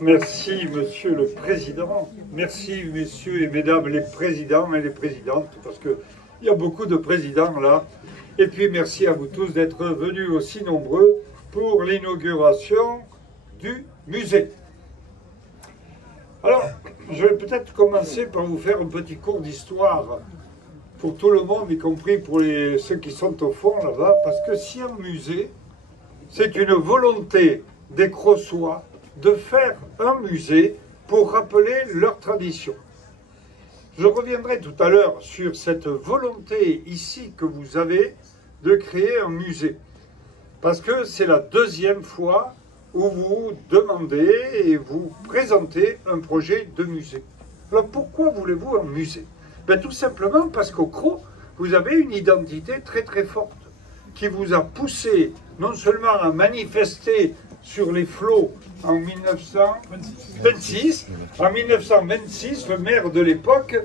Merci, Monsieur le Président. Merci, messieurs et mesdames les présidents et les présidentes, parce qu'il y a beaucoup de présidents là. Et puis, merci à vous tous d'être venus aussi nombreux pour l'inauguration du musée. Alors, je vais peut-être commencer par vous faire un petit cours d'histoire pour tout le monde, y compris pour ceux qui sont au fond là-bas, parce que si un musée, c'est une volonté des Crossois de faire un musée pour rappeler leur tradition. Je reviendrai tout à l'heure sur cette volonté ici que vous avez de créer un musée, parce que c'est la deuxième fois où vous demandez et vous présentez un projet de musée. Alors pourquoi voulez-vous un musée? Ben, tout simplement parce qu'au CRO, vous avez une identité très très forte qui vous a poussé non seulement à manifester sur les flots en 1926. En 1926, le maire de l'époque,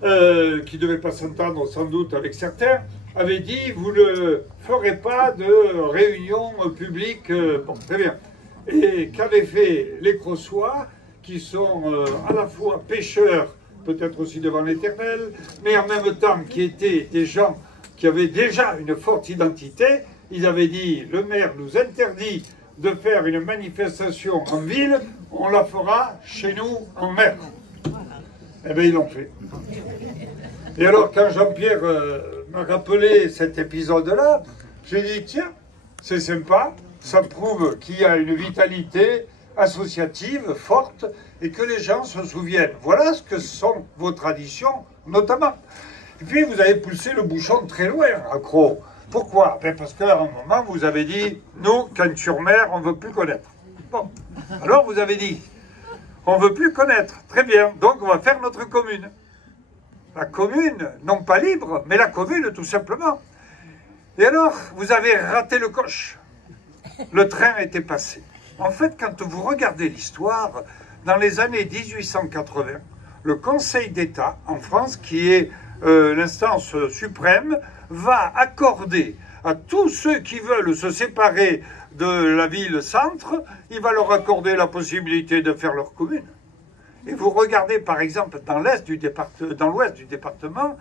qui ne devait pas s'entendre sans doute avec certains, avait dit « vous ne ferez pas de réunion publique ». Bon, très bien. Et qu'avaient fait les Crossois, qui sont à la fois pêcheurs, peut-être aussi devant l'Éternel, mais en même temps qui étaient des gens qui avaient déjà une forte identité. Ils avaient dit « le maire nous interdit de faire une manifestation en ville, on la fera chez nous en mer ». Eh bien, ils l'ont fait. Et alors, quand Jean-Pierre m'a rappelé cet épisode-là, j'ai dit, tiens, c'est sympa, ça prouve qu'il y a une vitalité associative forte et que les gens se souviennent. Voilà ce que sont vos traditions, notamment. Et puis, vous avez poussé le bouchon très loin, à Cros. Pourquoi? Ben parce qu'à un moment, vous avez dit, nous, Cagnes-sur-Mer, on ne veut plus connaître. Bon, alors vous avez dit, on ne veut plus connaître. Très bien, donc on va faire notre commune. La commune, non pas libre, mais la commune, tout simplement. Et alors, vous avez raté le coche. Le train était passé. En fait, quand vous regardez l'histoire, dans les années 1880, le Conseil d'État en France, qui est l'instance suprême, va accorder à tous ceux qui veulent se séparer de la ville-centre, il va leur accorder la possibilité de faire leur commune. Et vous regardez par exemple dans l'ouest du département,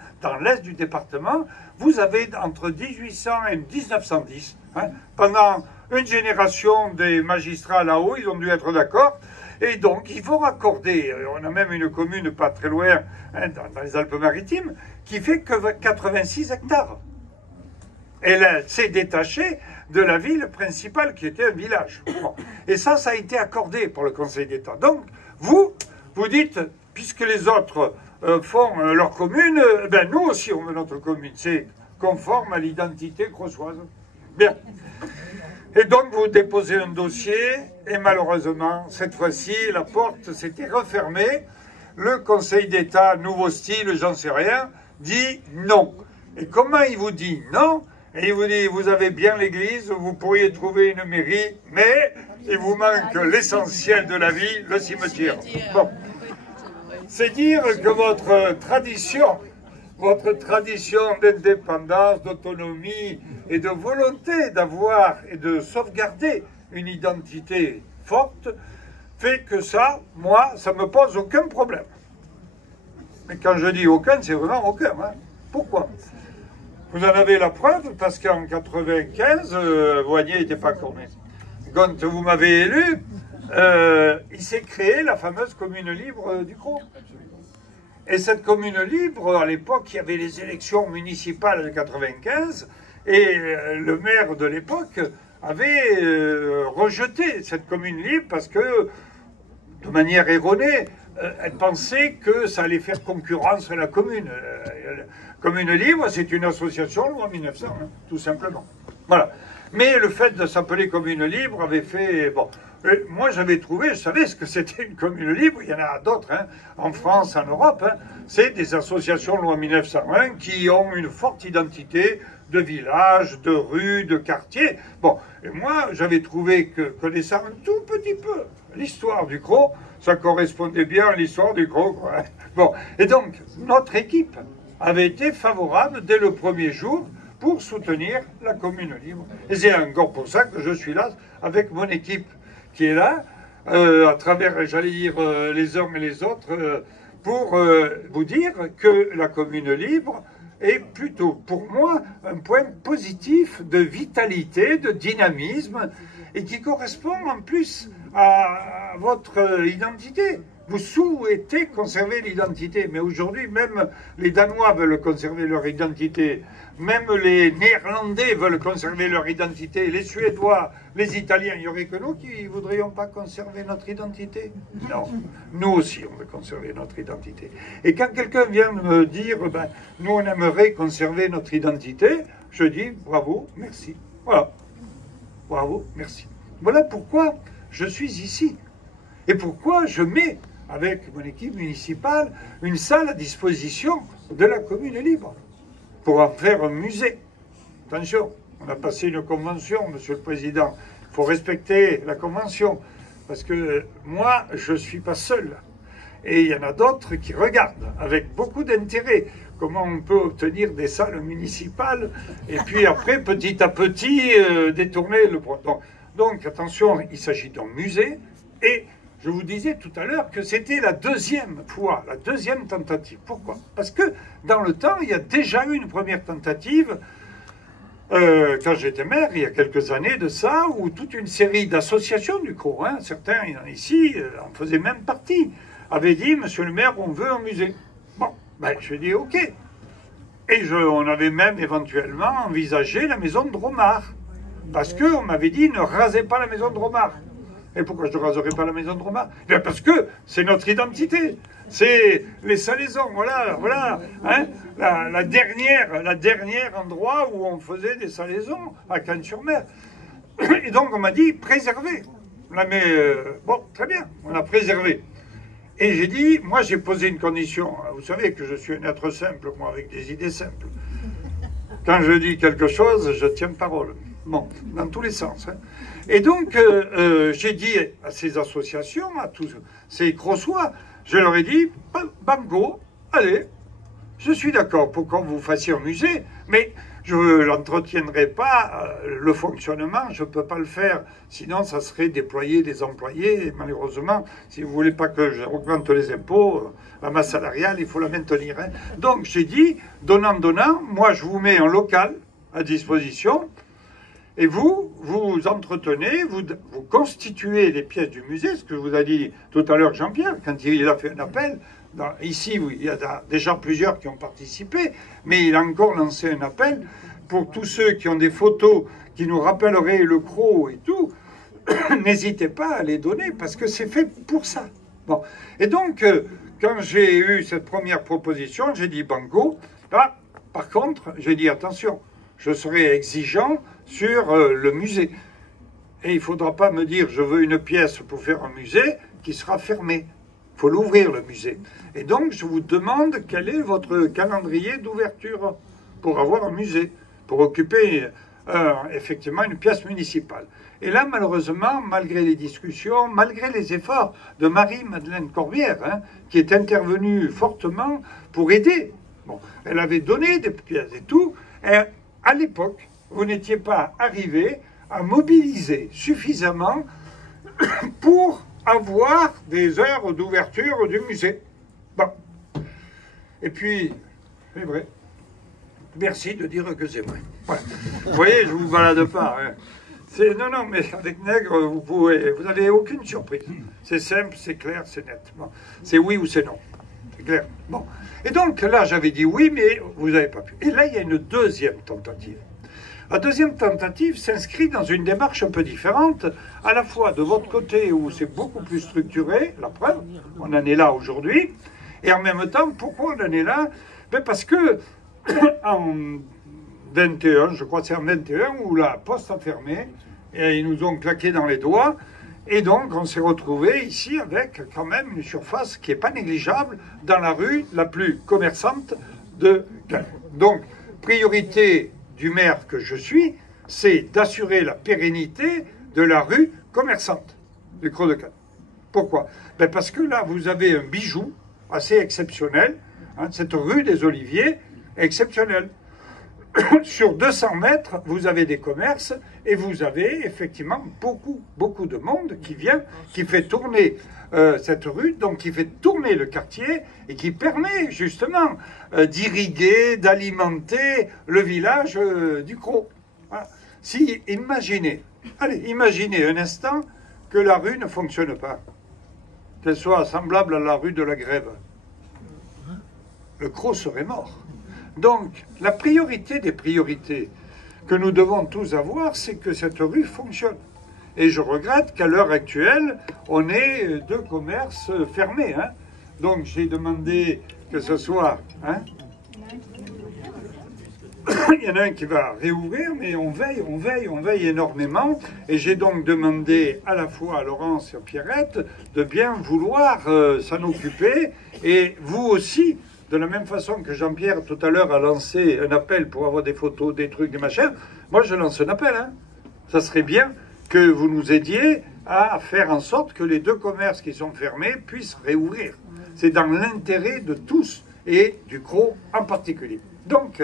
vous avez entre 1800 et 1910, pendant une génération des magistrats là-haut, ils ont dû être d'accord, et donc ils vont accorder, on a même une commune pas très loin, dans les Alpes-Maritimes, qui fait que 86 hectares. Et là, elle s'est détachée de la ville principale qui était un village. Bon. Et ça a été accordé par le Conseil d'État. Donc, vous dites, puisque les autres font leur commune, ben nous aussi on veut notre commune. C'est conforme à l'identité crossoise. Bien. Et donc vous déposez un dossier, et malheureusement, cette fois-ci, la porte s'était refermée. Le Conseil d'État, nouveau style, j'en sais rien, dit non. Et comment il vous dit non? Et il vous dit, vous avez bien l'église, vous pourriez trouver une mairie, mais il vous manque l'essentiel de la vie, le cimetière. Bon. C'est dire que votre tradition d'indépendance, d'autonomie et de volonté d'avoir et de sauvegarder une identité forte fait que ça, moi, ça me pose aucun problème. Mais quand je dis aucun, c'est vraiment aucun. Hein. Pourquoi? Vous en avez la preuve, parce qu'en 95, Voignier n'était pas encore né. Quand vous m'avez élu, il s'est créé la fameuse commune libre du Cros. Et cette commune libre, à l'époque, il y avait les élections municipales de 95, et le maire de l'époque avait rejeté cette commune libre parce que, de manière erronée, elle pensait que ça allait faire concurrence à la commune. Commune libre, c'est une association loi 1900, hein, tout simplement. Voilà. Mais le fait de s'appeler commune libre avait fait... Bon, moi j'avais trouvé, je savais ce que c'était une commune libre, il y en a d'autres, hein, en France, en Europe, hein, c'est des associations loi 1901 qui ont une forte identité de village, de rue, de quartier. Bon, et moi j'avais trouvé que, connaissant un tout petit peu l'histoire du Cros, ça correspondait bien à l'histoire du Cros, quoi. Bon, et donc, notre équipe avait été favorable dès le premier jour pour soutenir la commune libre. Et c'est encore pour ça que je suis là avec mon équipe qui est là. à travers, j'allais dire, les uns et les autres, pour vous dire que la commune libre est plutôt, pour moi, un point positif de vitalité, de dynamisme, et qui correspond en plus à votre identité. Vous souhaitez conserver l'identité, mais aujourd'hui, même les Danois veulent conserver leur identité, même les Néerlandais veulent conserver leur identité, les Suédois, les Italiens, il n'y aurait que nous qui ne voudrions pas conserver notre identité? Non, nous aussi on veut conserver notre identité. Et quand quelqu'un vient me dire, ben, nous on aimerait conserver notre identité, je dis bravo, merci. Voilà, bravo, merci. Voilà pourquoi je suis ici. Et pourquoi je mets, avec mon équipe municipale, une salle à disposition de la commune libre, pour en faire un musée. Attention, on a passé une convention, Monsieur le Président. Il faut respecter la convention, parce que moi, je ne suis pas seul. Et il y en a d'autres qui regardent avec beaucoup d'intérêt comment on peut obtenir des salles municipales, et puis après, petit à petit, détourner le projet. Donc, attention, il s'agit d'un musée, et je vous disais tout à l'heure que c'était la deuxième fois, la deuxième tentative. Pourquoi? Parce que dans le temps, il y a déjà eu une première tentative, quand j'étais maire, il y a quelques années de ça, où toute une série d'associations du Crau, hein, certains ici en faisaient même partie, avaient dit, monsieur le maire, on veut un musée. Bon, ben, je dis ok. Et on avait même éventuellement envisagé la maison de Dromard, parce qu'on m'avait dit, ne rasez pas la maison de Dromard. Et pourquoi je ne raserai pas la maison de Dromard? Bien parce que c'est notre identité. C'est les salaisons, voilà, voilà. Hein, la dernière endroit où on faisait des salaisons, à Cannes-sur-Mer. Et donc on m'a dit, préserver. Là, mais bon, très bien, on a préservé. Et j'ai dit, moi j'ai posé une condition. Vous savez que je suis un être simple, moi, avec des idées simples. Quand je dis quelque chose, je tiens parole. Bon, dans tous les sens. Hein. Et donc, j'ai dit à ces associations, à tous ces Crossois, je leur ai dit, banco, allez, je suis d'accord pour qu'on vous fassiez un musée, mais je n'entretiendrai pas le fonctionnement, je ne peux pas le faire, sinon ça serait déployer des employés, et malheureusement, si vous ne voulez pas que j'augmente les impôts, la masse salariale, il faut la maintenir. Hein. Donc j'ai dit, donnant, moi je vous mets un local à disposition, et vous entretenez, vous constituez les pièces du musée, ce que vous a dit tout à l'heure Jean-Pierre, quand il a fait un appel. Ici, il y a déjà plusieurs qui ont participé, mais il a encore lancé un appel pour tous ceux qui ont des photos qui nous rappelleraient le Crau et tout. N'hésitez pas à les donner, parce que c'est fait pour ça. Bon. Et donc, quand j'ai eu cette première proposition, j'ai dit banco. Là, par contre, j'ai dit attention, je serai exigeant sur le musée. Et il ne faudra pas me dire je veux une pièce pour faire un musée qui sera fermé. Il faut l'ouvrir, le musée. Et donc, je vous demande quel est votre calendrier d'ouverture pour avoir un musée, pour occuper effectivement une pièce municipale. Et là, malheureusement, malgré les discussions, malgré les efforts de Marie-Madeleine Corbière, hein, qui est intervenue fortement pour aider. Bon, elle avait donné des pièces et tout. Et à l'époque, vous n'étiez pas arrivé à mobiliser suffisamment pour avoir des heures d'ouverture du musée. Bon. Et puis, c'est vrai. Merci de dire que c'est vrai. Ouais. Vous voyez, je ne vous balade pas. Hein. Non, mais avec Nègre, vous n'avez aucune surprise. C'est simple, c'est clair, c'est net. Bon. C'est oui ou c'est non. C'est clair. Bon. Et donc, là, j'avais dit oui, mais vous n'avez pas pu. Et là, il y a une deuxième tentative. La deuxième tentative s'inscrit dans une démarche un peu différente, à la fois de votre côté où c'est beaucoup plus structuré, la preuve, on en est là aujourd'hui, et en même temps, pourquoi on en est là? Ben parce que en 21, je crois que c'est en 21, où la poste a fermé, et ils nous ont claqué dans les doigts, et donc on s'est retrouvé ici avec quand même une surface qui n'est pas négligeable dans la rue la plus commerçante de Cannes. Donc, priorité du maire que je suis, c'est d'assurer la pérennité de la rue commerçante du Crau de Cannes. Pourquoi? Ben parce que là, vous avez un bijou assez exceptionnel, hein, cette rue des Oliviers est exceptionnelle. sur 200 mètres, vous avez des commerces et vous avez effectivement beaucoup de monde qui vient, qui fait tourner cette rue, donc qui fait tourner le quartier et qui permet justement d'irriguer, d'alimenter le village du Crau. Voilà. Si, imaginez un instant que la rue ne fonctionne pas, qu'elle soit semblable à la rue de la Grève. Le Crau serait mort. Donc, la priorité des priorités que nous devons tous avoir, c'est que cette rue fonctionne. Et je regrette qu'à l'heure actuelle, on ait 2 commerces fermés. Hein. Donc, j'ai demandé que ce soit... Hein, il y en a un qui va réouvrir, mais on veille énormément. Et j'ai donc demandé à la fois à Laurence et à Pierrette de bien vouloir s'en occuper. Et vous aussi, de la même façon que Jean-Pierre tout à l'heure a lancé un appel pour avoir des photos, des trucs, des machins, moi je lance un appel. Hein. Ça serait bien que vous nous aidiez à faire en sorte que les 2 commerces qui sont fermés puissent réouvrir. C'est dans l'intérêt de tous et du Crau en particulier. Donc,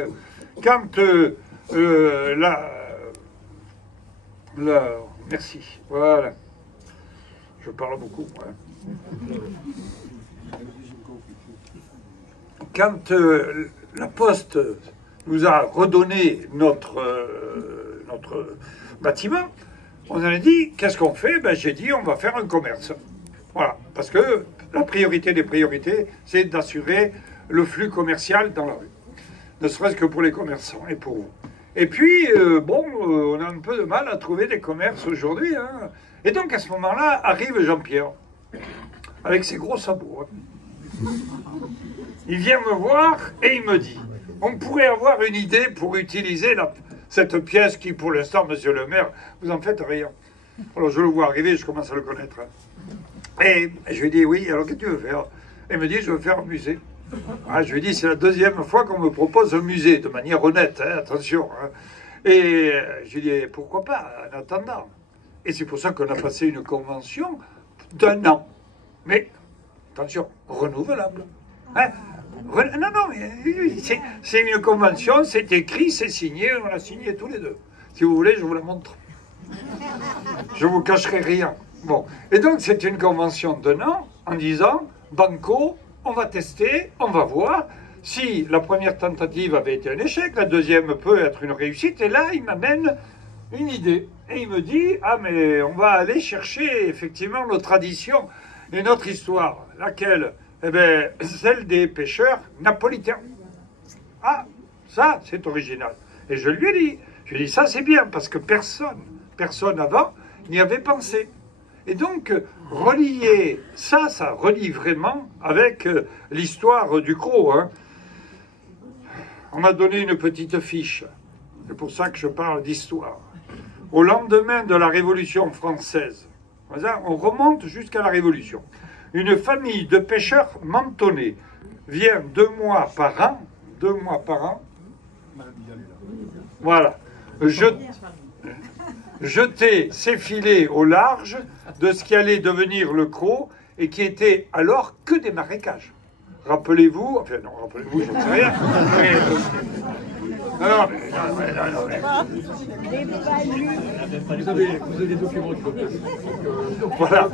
quand merci, voilà, je parle beaucoup. Hein. Quand la Poste nous a redonné notre bâtiment, on a dit, qu'est-ce qu'on fait? Ben, j'ai dit, on va faire un commerce. Voilà, parce que la priorité des priorités, c'est d'assurer le flux commercial dans la rue. Ne serait-ce que pour les commerçants et pour vous. Et puis, on a un peu de mal à trouver des commerces aujourd'hui. Hein. Et donc, à ce moment-là, arrive Jean-Pierre, avec ses gros sabots. Hein. Il vient me voir et il me dit, on pourrait avoir une idée pour utiliser cette pièce qui, pour l'instant, monsieur le maire, vous en faites rien. Alors je le vois arriver, je commence à le connaître. Hein. Et je lui dis, oui, alors qu'est-ce que tu veux faire? Il me dit, je veux faire un musée. Ah, je lui dis, c'est la 2e fois qu'on me propose un musée, de manière honnête, hein, attention. Hein. Et je lui dis, pourquoi pas, en attendant. Et c'est pour ça qu'on a passé une convention d'1 an. Mais, attention, renouvelable. Hein. Non, c'est une convention, c'est écrit, c'est signé, on l'a signé tous les 2. Si vous voulez, je vous la montre. Je ne vous cacherai rien. Bon. Et donc, c'est une convention d'1 an, en disant, banco, on va tester, on va voir. Si la première tentative avait été un échec, la deuxième peut être une réussite. Et là, il m'amène une idée. Et il me dit, ah, mais on va aller chercher effectivement nos traditions et notre histoire. Laquelle? Eh bien, celle des pêcheurs napolitains. Ah, ça, c'est original. Et je lui ai dit, ça c'est bien, parce que personne avant n'y avait pensé. Et donc, relier ça relie vraiment avec l'histoire du Crau. Hein. On m'a donné une petite fiche. C'est pour ça que je parle d'histoire. Au lendemain de la Révolution française, on remonte jusqu'à la Révolution. Une famille de pêcheurs mentonnais vient 2 mois par an, voilà, jeter ses filets au large de ce qui allait devenir le Crau et qui était alors que des marécages. Rappelez-vous, enfin non, rappelez-vous, je ne sais rien, mais, non. Vous avez des documents de voilà.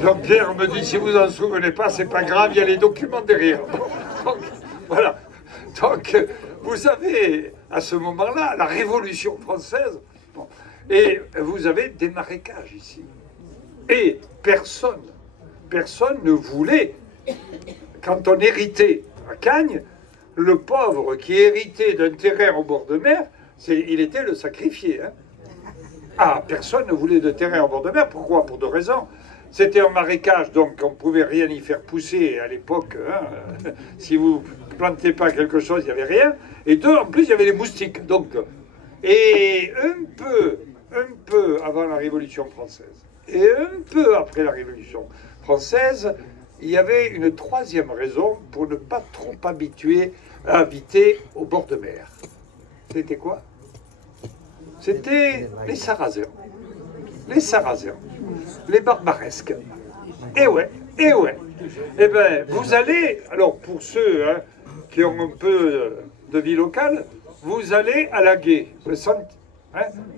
Jean-Pierre me dit, si vous en souvenez pas, c'est pas grave, il y a les documents derrière. Donc, voilà. Donc, vous avez, à ce moment-là, la Révolution française, bon, et vous avez des marécages ici. Et personne ne voulait, quand on héritait à Cagnes, le pauvre qui héritait d'un terrain au bord de mer, il était le sacrifié. Hein. Ah, personne ne voulait de terrain au bord de mer. Pourquoi? Pour 2 raisons. C'était un marécage, donc on ne pouvait rien y faire pousser à l'époque. Hein. Si vous ne plantez pas quelque chose, il n'y avait rien. Et 2, en plus, il y avait les moustiques. Donc, et un peu avant la Révolution française, et un peu après la Révolution française, il y avait une 3e raison pour ne pas trop habiter au bord de mer. C'était quoi? C'était les Sarrasins. Les Sarrasins. Les Barbaresques. Eh ouais. Eh bien, vous allez, alors pour ceux qui ont un peu de vie locale, vous allez à la Gué, le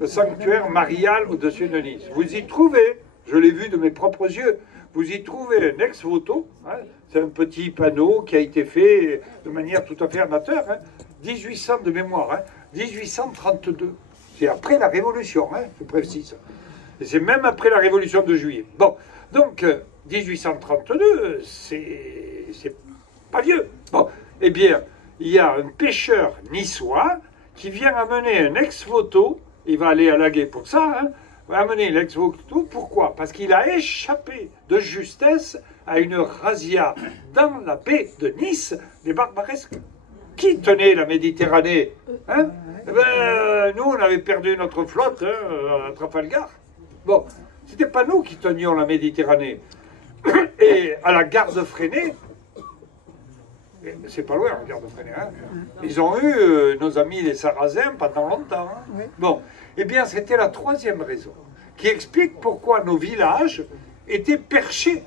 sanctuaire marial au-dessus de Nice. Vous y trouvez, je l'ai vu de mes propres yeux, vous y trouvez un ex-voto, hein, c'est un petit panneau qui a été fait de manière tout à fait amateur, hein, 1800 de mémoire, hein, 1832. C'est après la Révolution, hein, je précise. Et c'est même après la Révolution de Juillet. Bon, donc 1832, c'est pas vieux. Bon, eh bien, il y a un pêcheur niçois qui vient amener un ex-voto, il va aller à la Gué pour ça, hein, va amener l'ex-voto, pourquoi? Parce qu'il a échappé de justesse à une razzia dans la baie de Nice des Barbaresques. Qui tenait la Méditerranée, hein? Eh ben, nous, on avait perdu notre flotte, hein, à Trafalgar. Bon, c'était pas nous qui tenions la Méditerranée. Et à la gare de Fresnay, c'est pas loin, la gare de Fresnay, hein, ils ont eu nos amis les Sarrasins pendant longtemps. Hein. Bon, eh bien, c'était la troisième raison qui explique pourquoi nos villages étaient perchés.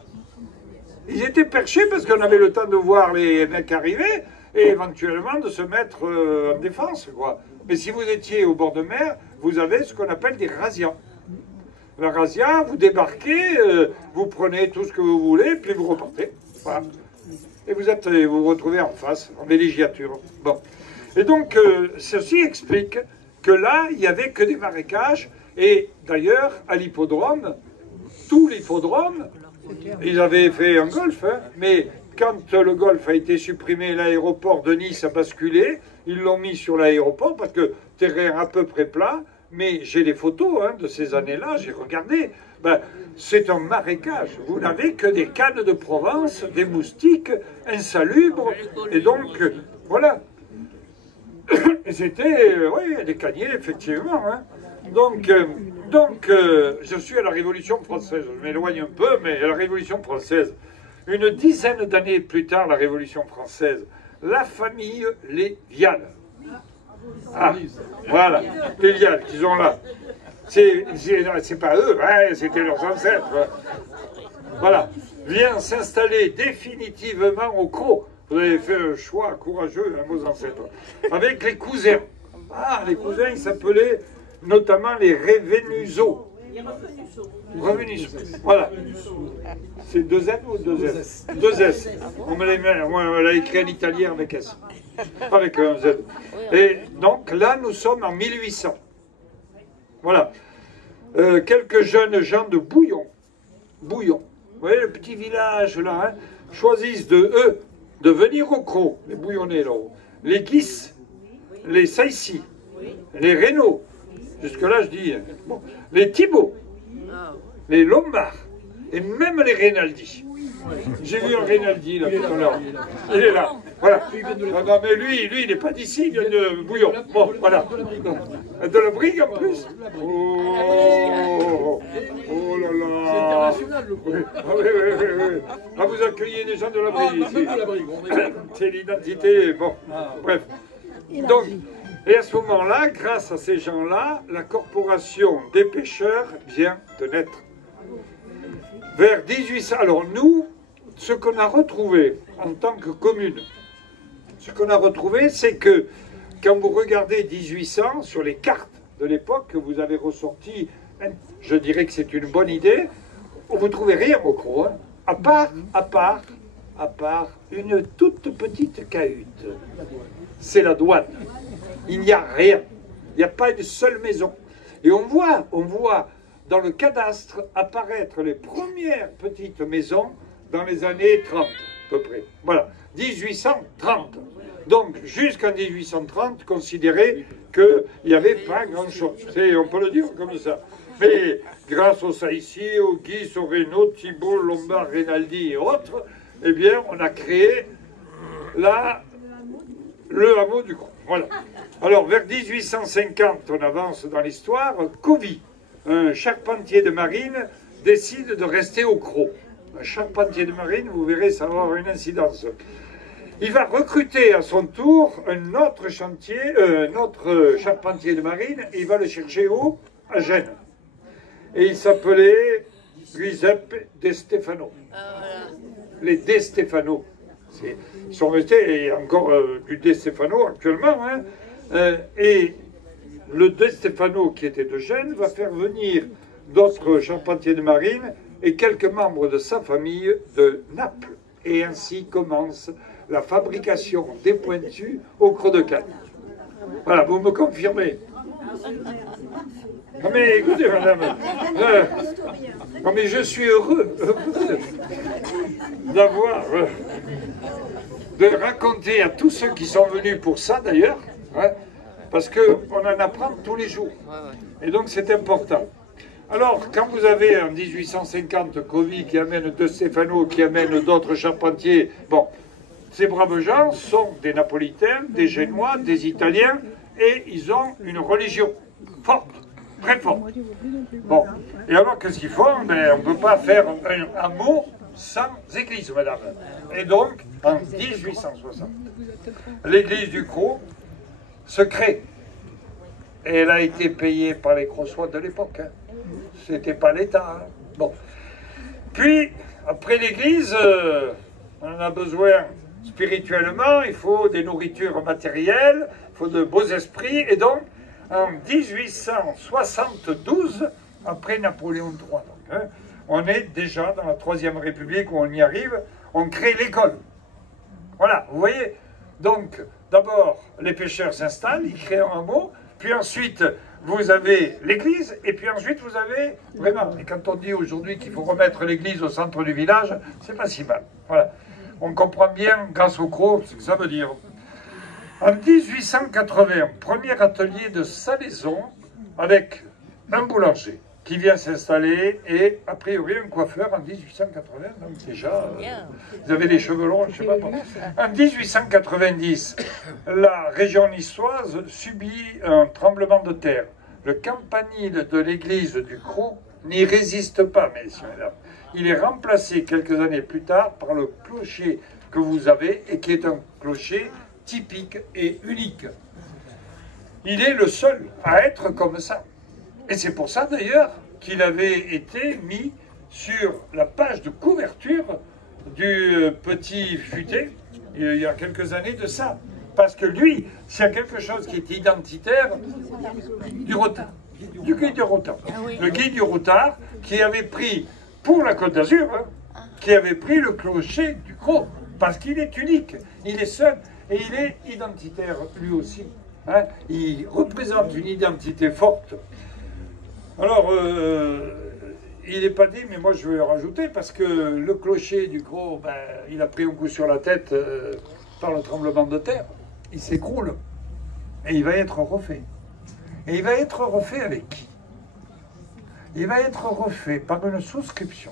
Ils étaient perchés parce qu'on avait le temps de voir les mecs arriver et éventuellement de se mettre en défense, quoi. Mais si vous étiez au bord de mer, vous avez ce qu'on appelle des razzias. La razzia, vous débarquez, vous prenez tout ce que vous voulez, puis vous repartez. Voilà. Et vous vous retrouvez en face, en villégiature. Bon. Et donc, ceci explique que là, il n'y avait que des marécages. Et d'ailleurs, à l'hippodrome, tout l'hippodrome, ils avaient fait un golf, hein, mais quand le golf a été supprimé, l'aéroport de Nice a basculé, ils l'ont mis sur l'aéroport parce que terrain à peu près plat, mais j'ai les photos hein, de ces années-là, j'ai regardé, ben, c'est un marécage, vous n'avez que des cannes de Provence, des moustiques insalubres, et donc, voilà. Et c'était, oui, des caniers, effectivement. Hein. Donc, je suis à la Révolution française, je m'éloigne un peu, mais à la Révolution française, une dizaine d'années plus tard, la Révolution française, la famille Les Vial. Ah, voilà, les Vial, qui sont là. C'est pas eux, hein, c'était leurs ancêtres. Voilà, vient s'installer définitivement au Crau. Vous avez fait un choix courageux, hein, vos ancêtres. Avec les cousins. Ah, les cousins, ils s'appelaient notamment les Revenuso. Revenus. Voilà. C'est 2 N ou 2 S 2 S. On l'a écrit en italien avec S. Avec un Z. Et donc là, nous sommes en 1800. Voilà. Quelques jeunes gens de Bouillon. Bouillon. Vous voyez le petit village là, hein, choisissent de venir au Crau, les Bouillonnais là-haut. Les Guis, les Saïssi, les Reynaud. Jusque-là, je dis, bon, les Thibault, les Lombards, et même les Reynaldi. J'ai vu un Reynaldi, là, tout à l'heure. Il est là, voilà. Non, mais lui, il n'est pas d'ici, il vient de Bouillon. Bon, voilà. De la Brigue, en plus. Oh là là. C'est international, le Crau. Ah oui. Ah, vous accueillez des gens de la Brigue ici. C'est l'identité, bon, bref. Donc... Et à ce moment-là, grâce à ces gens-là, la corporation des pêcheurs vient de naître. Vers 1800... Alors nous, ce qu'on a retrouvé en tant que commune, ce qu'on a retrouvé, c'est que quand vous regardez 1800 sur les cartes de l'époque que vous avez ressorties, je dirais que c'est une bonne idée, vous ne trouvez rien au Crau, hein, à part une toute petite cahute. C'est la douane. Il n'y a rien. Il n'y a pas une seule maison. Et on voit dans le cadastre apparaître les premières petites maisons dans les années 30, à peu près. Voilà, 1830. Donc, jusqu'en 1830, considérez qu'il n'y avait pas grand-chose. On peut le dire comme ça. Mais grâce aux Saïssi, aux Guis, aux Reynaud, Thibault, Lombard, Reynaldi et autres, eh bien, on a créé le hameau du Crau. Voilà. Alors, vers 1850, on avance dans l'histoire, Covy, un charpentier de marine, décide de rester au Crau. Un charpentier de marine, vous verrez, ça va avoir une incidence. Il va recruter à son tour un autre charpentier de marine, et il va le chercher où? À Gênes. Et il s'appelait Giuseppe De Stefano. Les De Stefano. Ils sont restés, et encore du De Stefano actuellement, hein, Et le De Stefano, qui était de Gênes, va faire venir d'autres charpentiers de marine et quelques membres de sa famille de Naples. Et ainsi commence la fabrication des pointus au Creux de Cagnes. Voilà, vous me confirmez? Non mais écoutez, madame, non mais je suis heureux d'avoir, de raconter à tous ceux qui sont venus pour ça d'ailleurs, hein, parce qu'on en apprend tous les jours. Et donc c'est important. Alors, quand vous avez en 1850 Covy qui amène De Stefano, qui amène d'autres charpentiers, bon, ces braves gens sont des Napolitains, des Génois, des Italiens, et ils ont une religion forte, très forte. Bon, et alors qu'est-ce qu'ils font? Ben, on ne peut pas faire un mot sans église, madame. Et donc, en 1860, l'église du Crau se crée. Et elle a été payée par les Crossois de l'époque. Hein. C'était pas l'État. Hein. Bon. Puis, après l'église, on en a besoin spirituellement, il faut des nourritures matérielles, il faut de beaux esprits. Et donc, en 1872, après Napoléon III, donc, hein, on est déjà dans la Troisième République où on y arrive, on crée l'école. Voilà, vous voyez. Donc, d'abord, les pêcheurs s'installent, ils créent un hameau, puis ensuite, vous avez l'église, et puis ensuite, vous avez vraiment... Et quand on dit aujourd'hui qu'il faut remettre l'église au centre du village, c'est pas si mal. Voilà. On comprend bien, grâce au Crau, ce que ça veut dire. En 1880, premier atelier de salaison avec un boulanger qui vient s'installer et, a priori, un coiffeur en 1880. Donc déjà, vous avez des cheveux longs, je ne sais pas. En 1890, la région niçoise subit un tremblement de terre. Le campanile de l'église du Crau n'y résiste pas, messieurs et dames. Il est remplacé quelques années plus tard par le clocher que vous avez et qui est un clocher typique et unique. Il est le seul à être comme ça. Et c'est pour ça d'ailleurs qu'il avait été mis sur la page de couverture du Petit Futé il y a quelques années de ça. Parce que lui, s'il y a quelque chose qui est identitaire, du Rotard, du Guy du Rotard. Le Guy du Rotard qui avait pris, pour la Côte d'Azur, hein, qui avait pris le clocher du Crau. Parce qu'il est unique, il est seul et il est identitaire lui aussi. Hein. Il représente une identité forte. Alors, il n'est pas dit, mais moi je vais rajouter, parce que le clocher du Crau, ben, il a pris un coup sur la tête par le tremblement de terre. Il s'écroule. Et il va être refait. Et il va être refait avec qui? Il va être refait par une souscription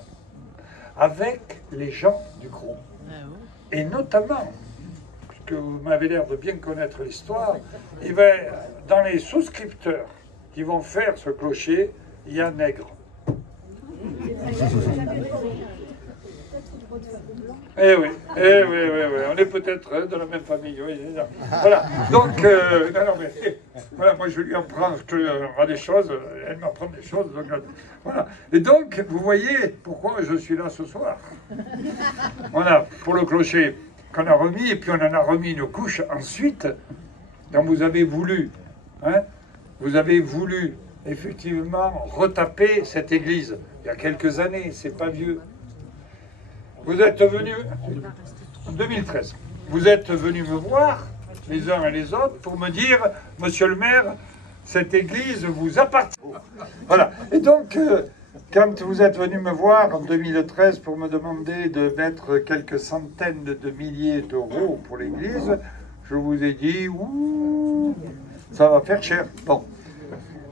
avec les gens du Crau. Et notamment, puisque vous m'avez l'air de bien connaître l'histoire, il va dans les souscripteurs qui vont faire ce clocher, il y a Nègre. Eh oui, on est peut-être de la même famille, oui. Voilà, donc, non, mais, voilà, moi je lui apprends des choses, elle m'apprend des choses, donc, voilà. Et donc, vous voyez pourquoi je suis là ce soir. On a, pour le clocher, qu'on a remis, et puis on en a remis une couche ensuite, quand vous avez voulu, hein, vous avez voulu, effectivement, retaper cette église, il y a quelques années, c'est pas vieux. Vous êtes venu en 2013. Vous êtes venu me voir, les uns et les autres, pour me dire, monsieur le maire, cette église vous appartient. Voilà. Et donc, quand vous êtes venu me voir en 2013 pour me demander de mettre quelques centaines de milliers d'euros pour l'église, je vous ai dit, ouh, ça va faire cher. Bon.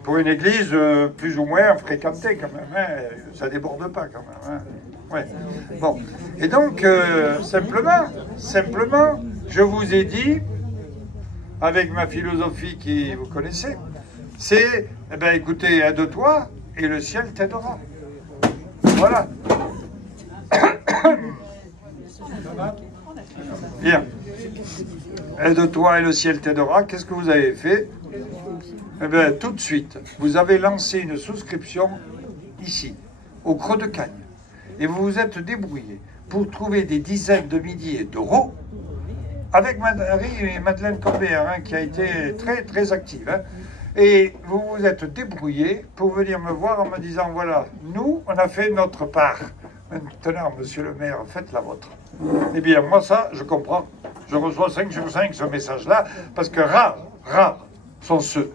Pour une église plus ou moins fréquentée quand même, hein, ça déborde pas quand même. Hein. Ouais. Bon. Et donc, simplement, je vous ai dit, avec ma philosophie qui vous connaissez, c'est, eh ben, écoutez, aide-toi et le ciel t'aidera. Voilà. Bien. Aide-toi et le ciel t'aidera. Qu'est-ce que vous avez fait? Eh bien, tout de suite, vous avez lancé une souscription ici, au Creux de Cagnes. Et vous vous êtes débrouillé pour trouver des dizaines de milliers d'euros avec Madeleine Corbéen, hein, qui a été très, très active. Hein. Et vous vous êtes débrouillé pour venir me voir en me disant, voilà, nous, on a fait notre part. Maintenant, monsieur le maire, faites la vôtre. Eh bien, moi, ça, je comprends. Je reçois 5 sur 5 ce message-là, parce que rares sont ceux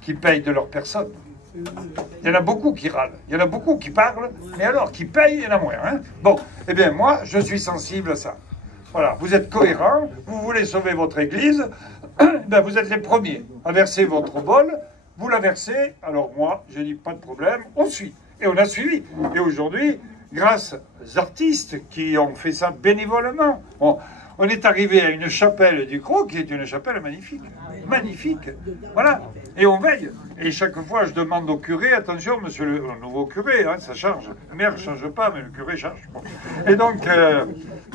qui payent de leur personne. Il y en a beaucoup qui râlent, il y en a beaucoup qui parlent, mais alors, qui payent, il y en a moins. Hein. Bon, eh bien, moi, je suis sensible à ça. Voilà, vous êtes cohérents, vous voulez sauver votre église, ben vous êtes les premiers à verser votre bol, vous la versez, alors moi, j'ai dit pas de problème, on suit. Et on a suivi. Et aujourd'hui, grâce aux artistes qui ont fait ça bénévolement, on est arrivé à une chapelle du Cros qui est une chapelle magnifique. Magnifique. Voilà. Et on veille. Et chaque fois, je demande au curé, attention, monsieur le nouveau curé, hein, ça change. Le maire ne change pas, mais le curé change. Bon. Et donc,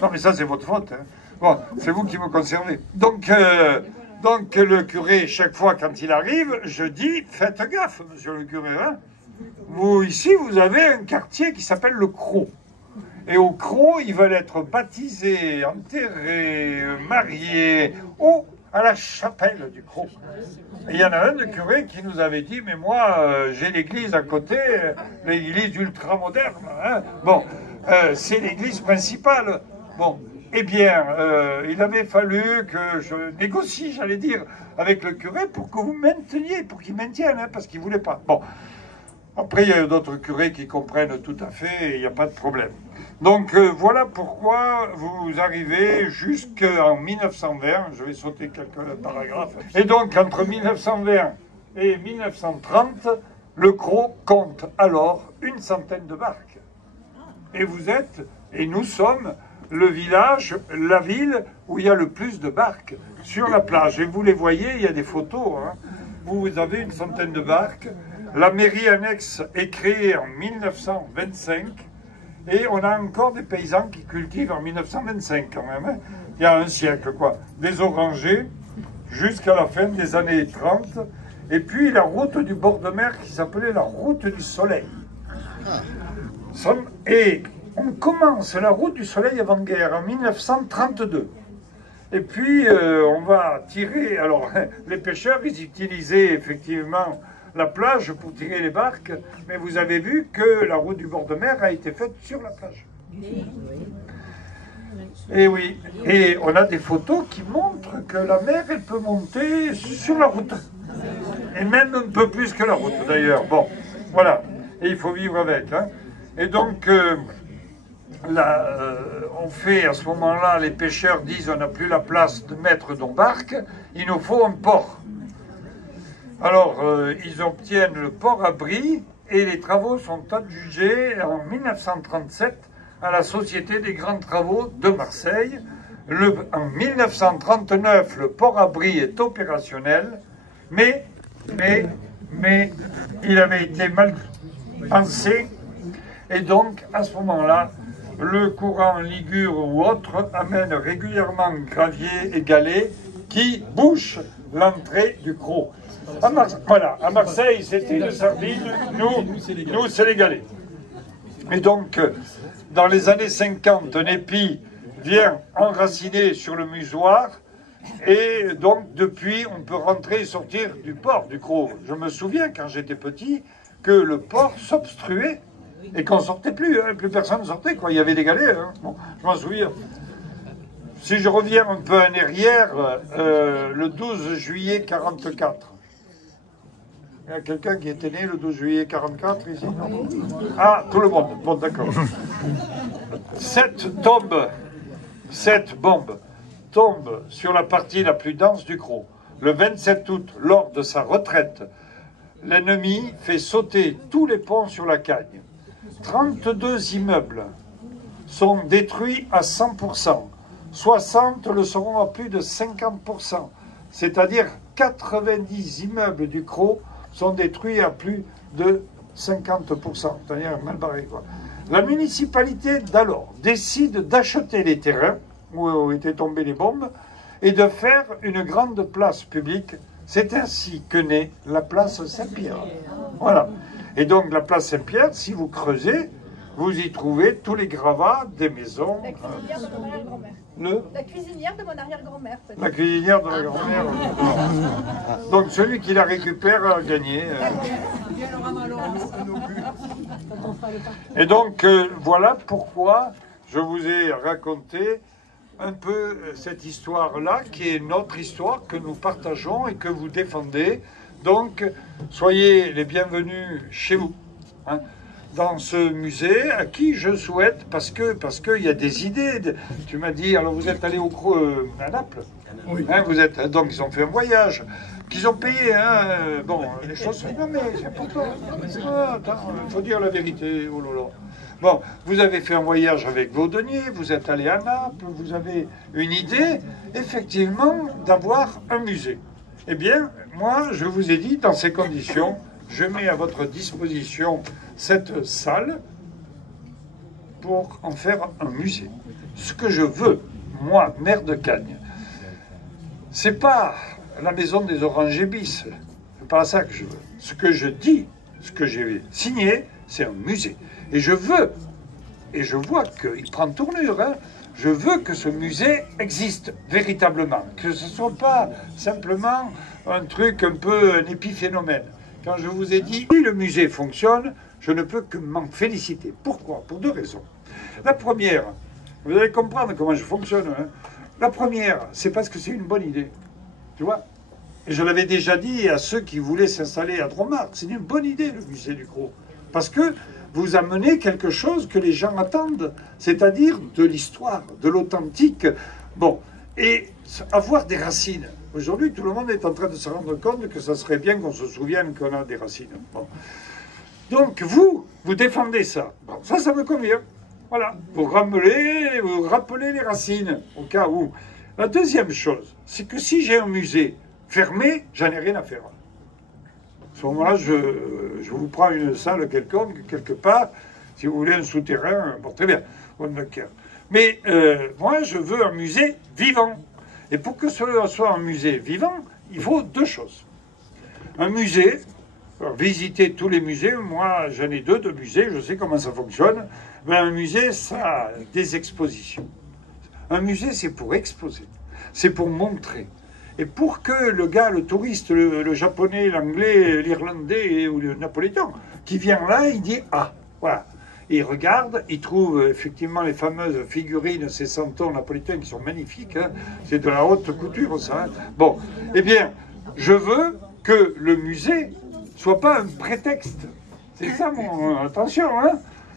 non mais ça c'est votre faute. Hein. Bon, c'est vous qui me conservez. Donc, le curé, chaque fois quand il arrive, je dis, faites gaffe, monsieur le curé. Hein. Vous, ici, vous avez un quartier qui s'appelle le Cros. Et au Cros, ils veulent être baptisés, enterrés, mariés, à la chapelle du Cros. Et il y en a un de curé qui nous avait dit, mais moi, j'ai l'église à côté, l'église ultra-moderne. Hein. Bon, c'est l'église principale. Bon, eh bien, il avait fallu que je négocie, j'allais dire, avec le curé pour que vous mainteniez, pour qu'il maintienne, hein, parce qu'il ne voulait pas. Bon. Après, il y a d'autres curés qui comprennent tout à fait et il n'y a pas de problème. Donc, voilà pourquoi vous arrivez jusqu'en 1920. Je vais sauter quelques paragraphes. Et donc, entre 1920 et 1930, le Cros compte alors une centaine de barques. Et vous êtes, et nous sommes, le village, la ville où il y a le plus de barques sur la plage. Et vous les voyez, il y a des photos. Hein. Vous avez une centaine de barques. La mairie annexe est créée en 1925 et on a encore des paysans qui cultivent en 1925 quand même. Hein. Il y a un siècle, quoi. Des orangers jusqu'à la fin des années 30. Et puis la route du bord de mer qui s'appelait la route du soleil. Et on commence la route du soleil avant-guerre en 1932. Et puis on va tirer. Alors les pêcheurs, ils utilisaient effectivement la plage pour tirer les barques, mais vous avez vu que la route du bord de mer a été faite sur la plage. Et oui, et on a des photos qui montrent que la mer, elle peut monter sur la route. Et même un peu plus que la route d'ailleurs. Bon, voilà, et il faut vivre avec. Hein. Et donc, on fait à ce moment-là, les pêcheurs disent on n'a plus la place de mettre nos barques, il nous faut un port. Alors, ils obtiennent le port à Brie et les travaux sont adjugés en 1937 à la Société des Grands Travaux de Marseille. En 1939, le port à Brie est opérationnel, mais il avait été mal pensé et donc, à ce moment-là, le courant Ligure ou autre amène régulièrement gravier et galets qui bouchent l'entrée du Cros. Voilà, à Marseille, c'était une sardine, nous c'est les galets. Et donc, dans les années 50, un épi vient enraciner sur le musoir, et donc, depuis, on peut rentrer et sortir du port du Cros. Je me souviens, quand j'étais petit, que le port s'obstruait, et qu'on ne sortait plus, hein, plus personne ne sortait, quoi. Il y avait des galets, hein. Bon, je m'en souviens. Si je reviens un peu en arrière, le 12 juillet 44. Il y a quelqu'un qui était né le 12 juillet 44 ici? Non. Ah, tout le monde. Bon, d'accord. 7 bombes tombent sur la partie la plus dense du Cros. Le 27 août, lors de sa retraite, l'ennemi fait sauter tous les ponts sur la Cagne. 32 immeubles sont détruits à 100%. 60 le seront à plus de 50%. C'est-à-dire 90 immeubles du Cros sont détruits à plus de 50%. C'est-à-dire mal barré, quoi. La municipalité d'alors décide d'acheter les terrains où étaient tombées les bombes et de faire une grande place publique. C'est ainsi que naît la place Saint-Pierre. Voilà. Et donc la place Saint-Pierre, si vous creusez, vous y trouvez tous les gravats des maisons. La cuisinière de mon arrière-grand-mère. La cuisinière de mon arrière-grand-mère, peut-être. La cuisinière de la grand-mère. Donc celui qui la récupère a gagné. Et donc voilà pourquoi je vous ai raconté un peu cette histoire-là, qui est notre histoire que nous partageons et que vous défendez. Donc soyez les bienvenus chez vous. Hein, dans ce musée, à qui je souhaite, parce qu'il y a des idées. Tu m'as dit, alors vous êtes allé à Naples. Oui. Hein, donc ils ont fait un voyage, qu'ils ont payé. Hein, bon, les choses sont... Non mais c'est pour toi. Il faut dire la vérité. Oh là là. Bon, vous avez fait un voyage avec vos deniers, vous êtes allé à Naples, vous avez une idée, effectivement, d'avoir un musée. Eh bien, moi, je vous ai dit, dans ces conditions, je mets à votre disposition cette salle pour en faire un musée. Ce que je veux, moi, maire de Cagnes, c'est pas la maison des Orangers bis. C'est pas ça que je veux. Ce que je dis, ce que j'ai signé, c'est un musée. Et je veux, et je vois qu'il prend tournure, hein, je veux que ce musée existe véritablement. Que ce ne soit pas simplement un truc un peu un épiphénomène. Quand je vous ai dit, si le musée fonctionne, je ne peux que m'en féliciter. Pourquoi? Pour deux raisons. La première, vous allez comprendre comment je fonctionne. Hein. La première, c'est parce que c'est une bonne idée. Tu vois? Et je l'avais déjà dit à ceux qui voulaient s'installer à Dromard. C'est une bonne idée, le musée du Crau. Parce que vous amenez quelque chose que les gens attendent. C'est-à-dire de l'histoire, de l'authentique. Bon, et avoir des racines. Aujourd'hui, tout le monde est en train de se rendre compte que ça serait bien qu'on se souvienne qu'on a des racines. Bon. Donc, vous défendez ça. Bon, ça me convient. Voilà. Vous rappelez les racines, au cas où. La deuxième chose, c'est que si j'ai un musée fermé, j'en ai rien à faire. À ce moment-là, je vous prends une salle quelconque, quelque part, si vous voulez un souterrain, bon, très bien, mais moi, je veux un musée vivant. Et pour que cela soit un musée vivant, il faut deux choses. Un musée, visiter tous les musées, moi j'en ai deux de musées, je sais comment ça fonctionne. Ben, un musée, ça a des expositions. Un musée, c'est pour exposer, c'est pour montrer. Et pour que le gars, le touriste, le japonais, l'anglais, l'irlandais ou le napolitain, qui vient là, il dit « Ah, voilà ». Il regarde, il trouve effectivement les fameuses figurines, ces santons napolitains qui sont magnifiques. Hein. C'est de la haute couture, ça. Hein. Bon, eh bien, je veux que le musée soit pas un prétexte. C'est ça mon... Attention, hein.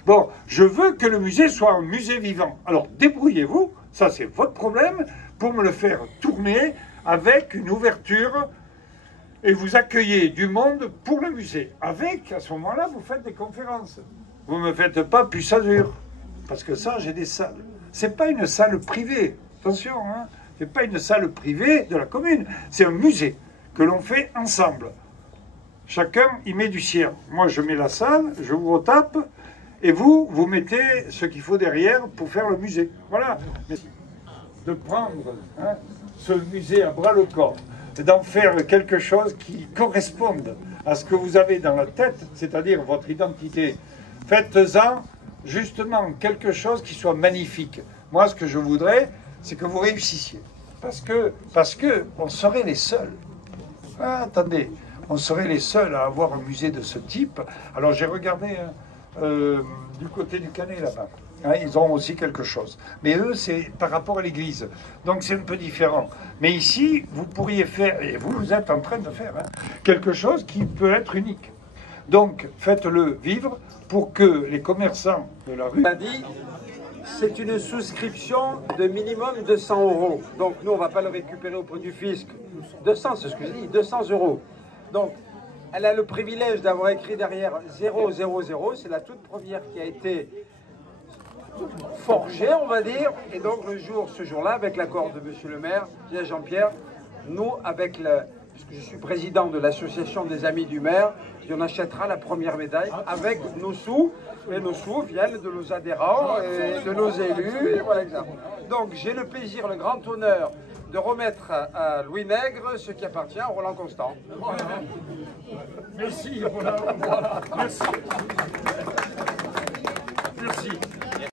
Bon, je veux que le musée soit un musée vivant. Alors, débrouillez-vous, ça c'est votre problème, pour me le faire tourner avec une ouverture et vous accueillez du monde pour le musée. Avec, à ce moment-là, vous faites des conférences. Vous ne me faites pas Puce-Azur, parce que ça, j'ai des salles. C'est pas une salle privée, attention, hein. C'est pas une salle privée de la commune, c'est un musée que l'on fait ensemble. Chacun y met du sien. Moi, je mets la salle, je vous retape, et vous mettez ce qu'il faut derrière pour faire le musée. Voilà. De prendre hein, ce musée à bras-le-corps, et d'en faire quelque chose qui corresponde à ce que vous avez dans la tête, c'est-à-dire votre identité. Faites-en justement quelque chose qui soit magnifique. Moi, ce que je voudrais, c'est que vous réussissiez. Parce que on serait les seuls. Ah, attendez, on serait les seuls à avoir un musée de ce type. Alors j'ai regardé du côté du Canet là-bas. Hein, ils ont aussi quelque chose. Mais eux, c'est par rapport à l'église. Donc c'est un peu différent. Mais ici, vous pourriez faire, et vous êtes en train de faire, hein, quelque chose qui peut être unique. Donc faites-le vivre pour que les commerçants de la rue... C'est une souscription de minimum 200 €. Donc nous, on ne va pas le récupérer auprès du fisc. 200, c'est ce que je dis, 200 €. Donc, elle a le privilège d'avoir écrit derrière 000. C'est la toute première qui a été forgée, on va dire. Et donc, ce jour-là, avec l'accord de monsieur le maire, Jean-Pierre, nous, puisque je suis président de l'association des amis du maire, on achètera la première médaille avec nos sous. Et nos sous viennent de nos adhérents et de nos élus. Et voilà, donc j'ai le plaisir, le grand honneur de remettre à Louis Nègre ce qui appartient à Roland Constant. Voilà. Merci, Roland. Voilà. Merci. Merci.